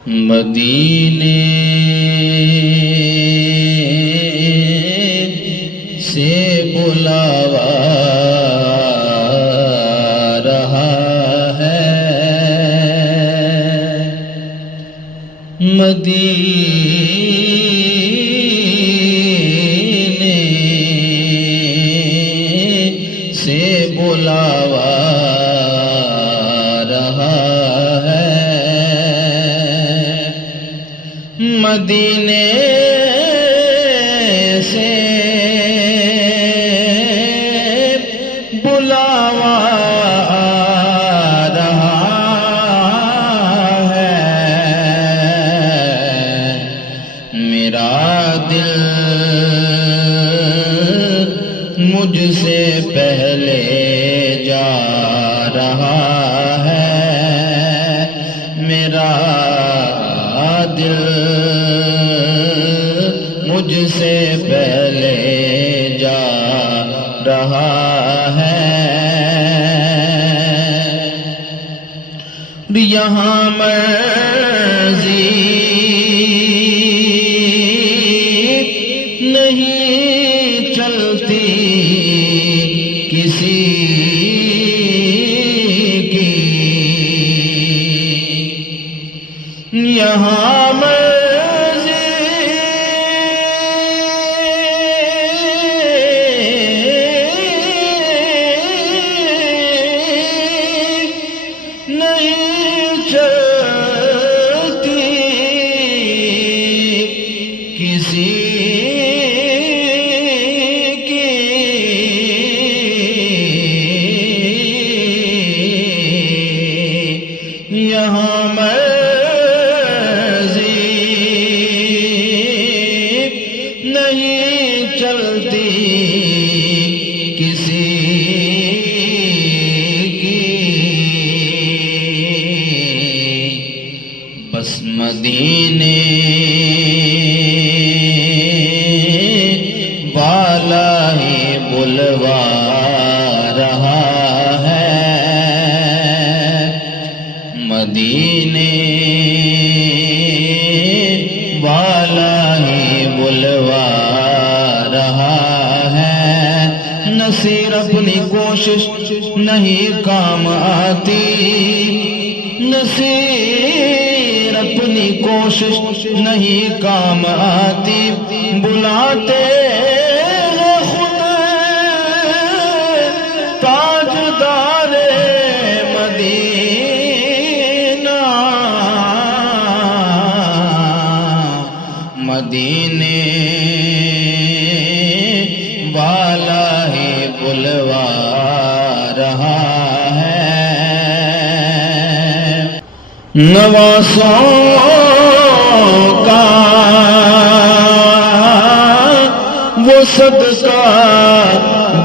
مدینے سے بلاوا رہا ہے، مدینے سے بلاوا رہا ہے، مدینے سے بلاوا رہا ہے، میرا دل مجھ سے پہلے جا رہا ہے، میرا دل مجھ سے پہلے جا رہا ہے، یہاں مرضی نہیں چلتی کسی کی، یہاں نہیں چلتی کسی کی، یہاں مرضی نہیں چلتی کسی بس مدینے والا ہی بلوا رہا ہے، مدینے والا ہی بلوا رہا ہے، نصیر اپنی کوشش نہیں کام آتی، نصیر اپنی کوشش نہیں کام آتی، بلاتے ہیں خود تاجدار مدینہ، مدینے والا ہی بلوا رہا ہے، نواسوں کا وہ صدقہ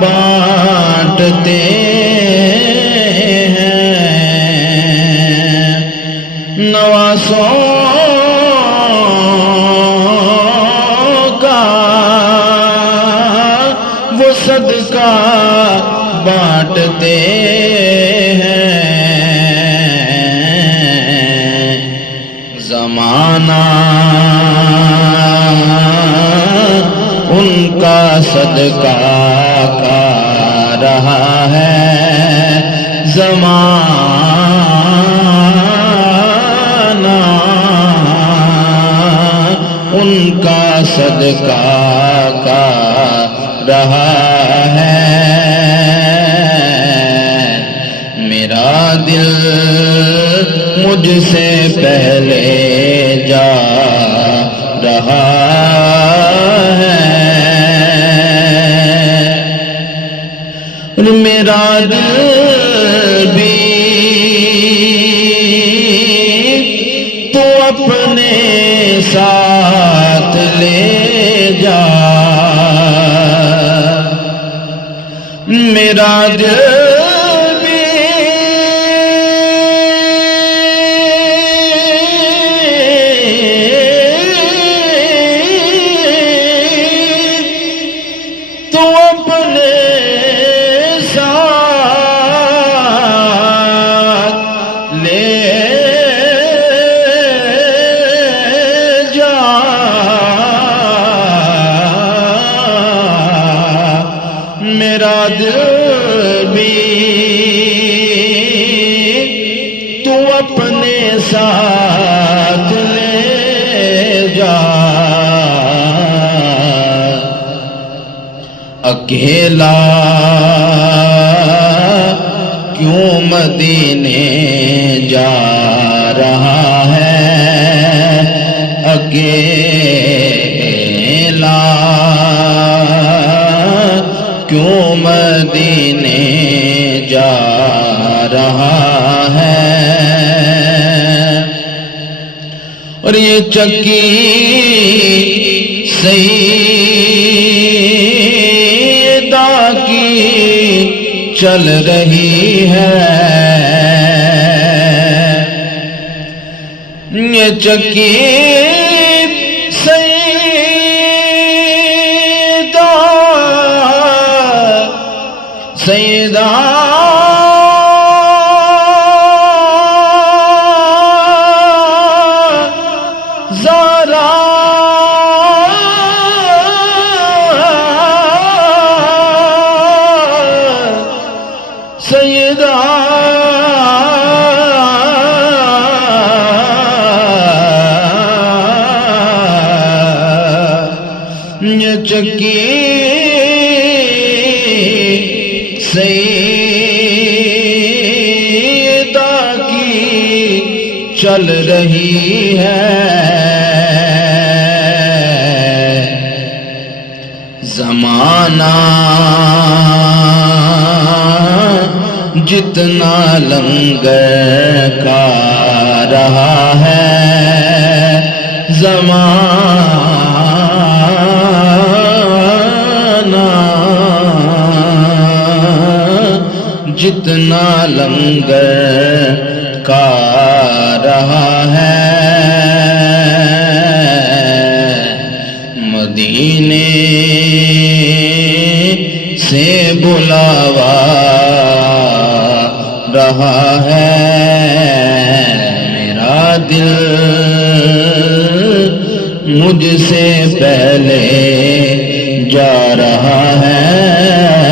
بانٹتے ہیں، نواسوں کا وہ صدقہ بانٹتے ہیں، زمانہ ان کا صدقہ کھا رہا ہے، زمانہ ان کا صدقہ کھا رہا ہے، میرا دل مجھ سے پہلے جا رہا ہے، میرا دل بھی تو اپنے ساتھ لے جا، میرا دل تو اپنے ساتھ لے اکیلا کیوں مدینے جا رہا ہے، اکیلا کیوں مدینے جا رہا ہے۔ اور یہ چکی سیدہ کی چل رہی ہے، یہ چکی سیدہ زہرا سیدہ یہ چکی سیدہ کی چل رہی ہے، زمانہ جتنا لنگر کا رہا ہے، زمانہ جتنا لنگر کا رہا ہے، مدینے سے بلاوا رہا ہے، میرا دل مجھ سے پہلے جا رہا ہے۔